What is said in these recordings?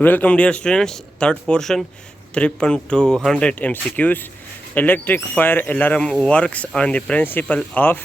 Welcome dear students, third portion 3.200 MCQs. Electric fire alarm works on the principle of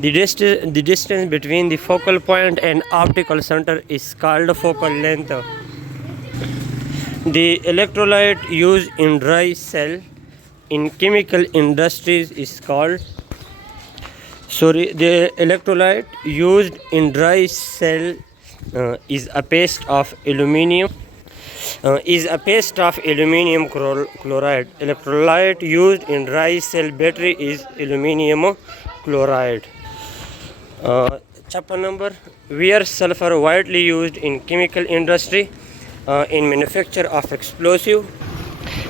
The distance between the focal point and optical center is called focal length. The electrolyte used in dry cell in chemical industries is called the electrolyte used in dry cell is a paste of aluminium chloride. Electrolyte used in dry cell battery is aluminium chloride. Chapter number, where sulfur widely used in chemical industry in manufacture of explosive.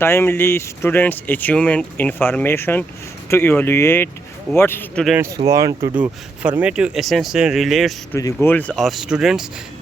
timely students achievement information to evaluate what students want to do. Formative assessment relates to the goals of students.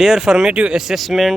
Dear formative assessment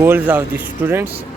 goals of the students.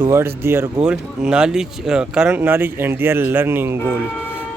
towards their goal, knowledge, current knowledge and their learning goal.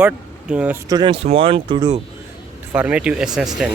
what students want to do, formative assessment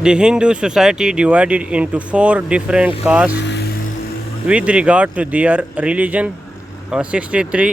The Hindu society divided into 4 different castes with regard to their religion. 63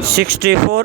64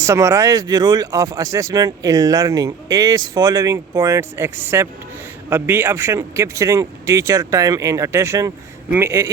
summarize the rule of assessment in learning as following points except B option capturing teacher time and attention.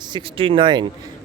69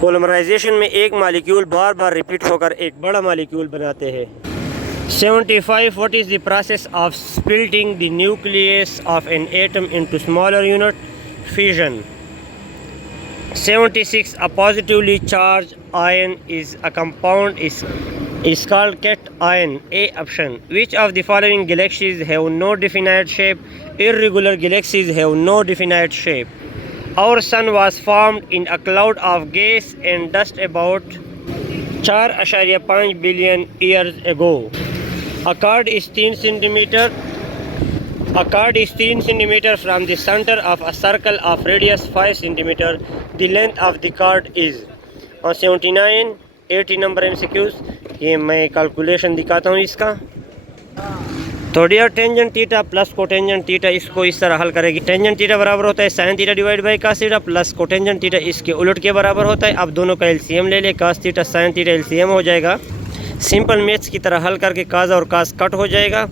polymerisation میں ایک molecule بار بار repeat ہو کر ایک بڑا molecule بناتے ہیں۔ 75 What is the process of splitting the nucleus of an atom into smaller unit? Fission. 76 A positively charged ion is a compound is called cation. A option. Which of the following galaxies have no definite shape? Irregular galaxies have no definite shape. Our sun was formed in a cloud of gas and dust about 4.5 billion years ago. A card is 3 centimeter. A card is 3 centimeter from the center of a circle of radius 5 centimeter. The length of the card is 79 80 number MCQs. یہ میں calculation دکھاتا ہوں اس کا۔ تو dear tangent theta plus cotangent theta اس کو اس طرح حل کرے گی۔ ٹینجنٹ تھیٹا برابر ہوتا ہے sine theta divide by cos theta plus cotangent theta اس کے الٹ کے برابر ہوتا ہے۔ اب دونوں کا ایل سی ایم لے لے، cos theta sine theta LCM ہو جائے گا۔ سمپل میتھس کی طرح حل کر کے کاز اور کاز کٹ ہو جائے گا،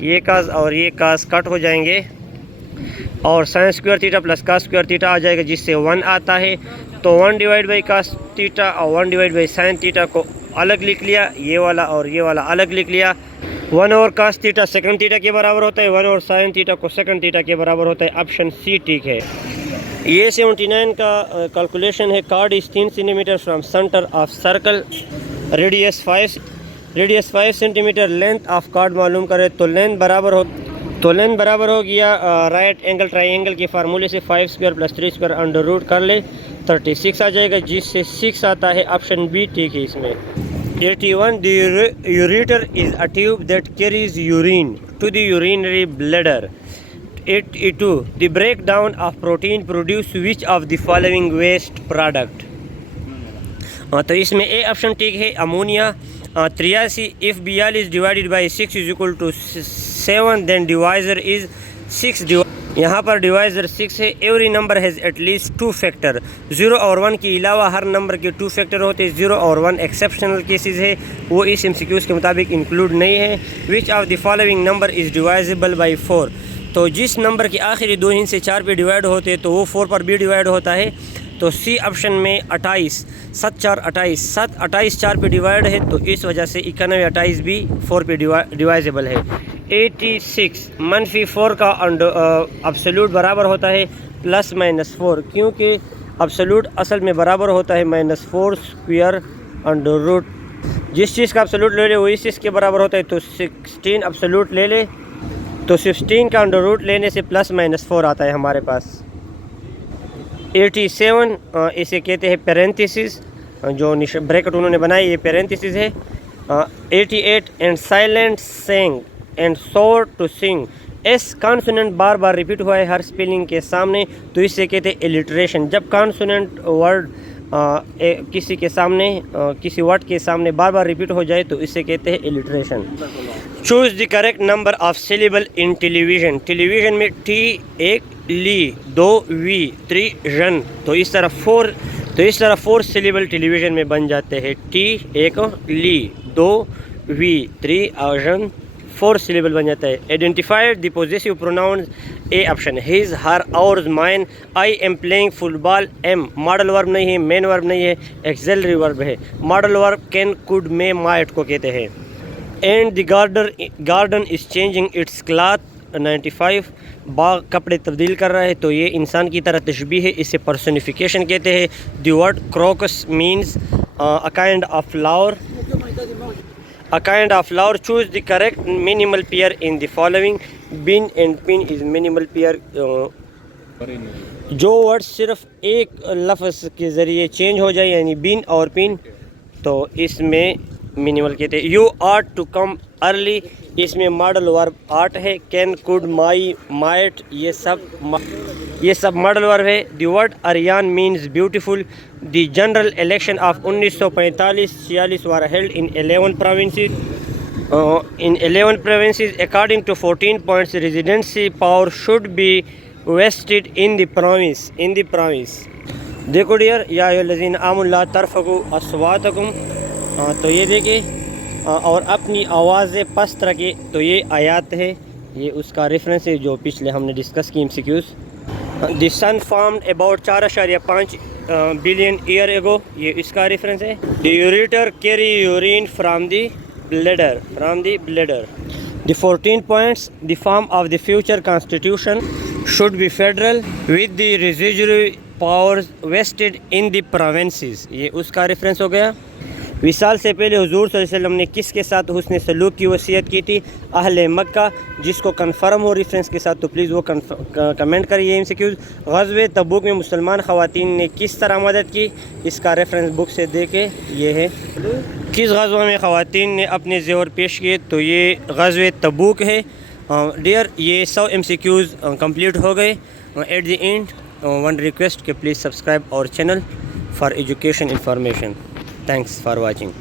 یہ کاز اور یہ کاز کٹ ہو جائیں گے، اور sine square theta plus cos square theta آ جائے گا جس سے 1 آتا ہے۔ تو 1 ڈیوائڈ بائی کاس تھیٹا اور 1 ڈیوائڈ بائی سائن تھیٹا کو الگ لکھ لیا، یہ والا اور یہ والا الگ لکھ لیا۔ 1 اور کاس تھیٹا سیکنڈ تھیٹا کے برابر ہوتا ہے، 1 اور سائن تھیٹا کو سیکنڈ تھیٹا کے برابر ہوتا ہے۔ آپشن سی ٹھیک ہے۔ یہ 79 کا کیلکولیشن ہے۔ Chord is 3 centimetre from centre of circle, radius 5 centimetre. Length of chord معلوم کرے تو لینتھ برابر ہو گیا رائٹ اینگل ٹرائی اینگل کے فارمولے سے 5 square plus 3 square under root کر لے، 36 آ جائے گا جس سے 6 آتا ہے۔ آپشن بی ٹھیک ہے اس میں۔ 81 The ureter is a tube that carries urine to the urinary bladder. 82 The breakdown of protein produce which of the following waste product? تو اس میں اے آپشن ٹھیک ہے، ammonia. 83 If 42 divided by 6 is equal to 7 then divisor is 6 یہاں پر divisor 6 ہے۔ Every number has at least 2 factor. 0 اور 1 کے علاوہ ہر number کے 2 فیکٹر ہوتے ہیں۔ 0 اور 1 ایکسیپشنل کیسز ہے، وہ اس MCQs کے مطابق انکلوڈ نہیں ہے۔ Which of the following number is divisible by 4؟ تو جس نمبر کے آخری 2 ہندسے 4 پہ ڈیوائڈ ہوتے ہیں تو وہ 4 پر بھی ڈیوائڈ ہوتا ہے۔ تو سی آپشن میں 28 7 4 28 7 28 4 پہ ڈیوائڈ ہے، تو اس وجہ سے 91 28 بھی 4 پہ ڈیوائزیبل ہے۔ 86 -4 کا ابسولوٹ برابر ہوتا ہے +-4، کیونکہ ابسولوٹ اصل میں برابر ہوتا ہے -4 اسکوائر انڈر روٹ۔ جس چیز کا ابسولوٹ لے لے وہ اس چیز کے برابر ہوتا ہے، تو 16 ابسولوٹ لے لے تو 16 کا انڈر روٹ لینے سے +-4 آتا ہے ہمارے پاس۔ 87 اسے کہتے ہیں پیرنتھیسز، جو بریکٹ انہوں نے بنائی یہ پیرنتھیسز ہے۔ 88 and silent sing and sore to sung. S consonant بار بار ریپیٹ ہوا ہے ہر اسپیلنگ کے سامنے، تو اس سے کہتے ہیں ایلیٹریشن۔ جب کانسوننٹ ورڈ کسی کے سامنے کسی ورڈ کے سامنے بار بار ریپیٹ ہو جائے تو اس سے کہتے ہیں alliteration. Choose the correct number of syllable in television. Television میں ٹی 1 لی 2 وی 3 ژن، تو اس طرح 4 سیلیبل ٹیلی ویژن میں بن جاتے ہیں۔ ٹی 1 لی 2 وی 3 اور ژن 4 سیلیبل بن جاتا ہے۔ Identified the possessive pronouns. A option his her ours mine. I am playing football. Am modal verb نہیں ہے، مین ورب نہیں ہے، ایکسیلری ورب ہے۔ ماڈل ورب کین کوڈ میں مائٹ کو کہتے ہیں۔ And the garden is changing its cloth. 95 باغ کپڑے تبدیل کر رہا ہے، تو یہ انسان کی طرح تشبیہ ہے، اسے پرسونیفیکیشن کہتے ہیں۔ The word crocus means a kind of flower. A kind of flower. Choose the correct minimal pair in the following. Bin and pin is minimal pair. جو ورڈ صرف ایک لفظ کے ذریعے چینج ہو جائے یعنی بن اور پن، تو اس میں مینیمل کہتے ہیں۔ You ought to come early, اس میں ماڈل ورب آٹ ہے۔ کین کوڈ مائی مائٹ یہ سب ماڈل ورب ہے۔ The word Aryan means beautiful. The general election of 1945-46 were held in 11 provinces. In 11 provinces according to 14 points residency power should be vested in the province. دیکھو dear یا الذین آمنوا لا ترفعوا اصواتکم، تو یہ دیکھیں اور اپنی آوازیں پست رکھے، تو یہ آیات ہے، یہ اس کا ریفرنس ہے جو پچھلے ہم نے ڈسکس کی MCQs۔ The sun formed about 4.5 billion year ago. یہ اس کا ریفرنس ہے. The ureter carry urine from the bladder. The 14 points, the form of the future constitution should be federal with the residuary powers vested in the provinces. یہ اس کا reference ہو گیا. وصال سے پہلے حضور صلی اللہ علیہ وسلم نے کس کے ساتھ حسن سلوک کی وصیت کی تھی؟ اہل مکہ. جس کو کنفرم ہو ریفرنس کے ساتھ تو پلیز وہ کمنٹ کریے. M C Qs. غزوہ تبوک میں مسلمان خواتین نے کس طرح مدد کی؟ اس کا ریفرنس بک سے دیکھے. یہ ہے کس غزوہ میں خواتین نے اپنے زیور پیش کیے؟ تو یہ غزوہ تبوک ہے. ڈیئر یہ 100 ایم سی کیوز کمپلیٹ ہو گئے. At the end one request کہ پلیز سبسکرائب اور channel for education information. Thanks for watching.